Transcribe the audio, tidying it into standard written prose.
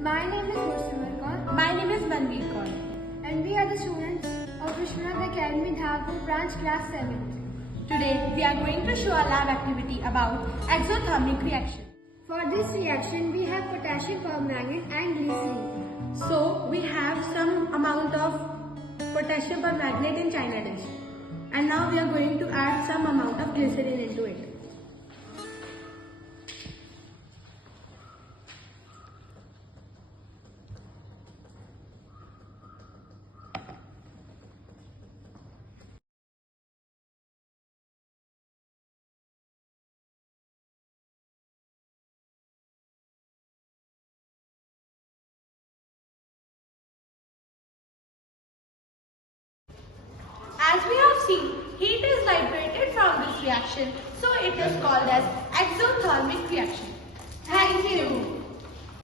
My name is Vishwanath. My name is Manveer Kaur. And we are the students of Vishwanath Academy, Dhapur branch class 7th. Today we are going to show a lab activity about exothermic reaction. For this reaction, we have potassium permanganate and glycerin. So we have some amount of potassium permanganate in china dish. And now we are going to add some amount of glycerin into it. As we have seen, heat is liberated from this reaction, so it is called as exothermic reaction.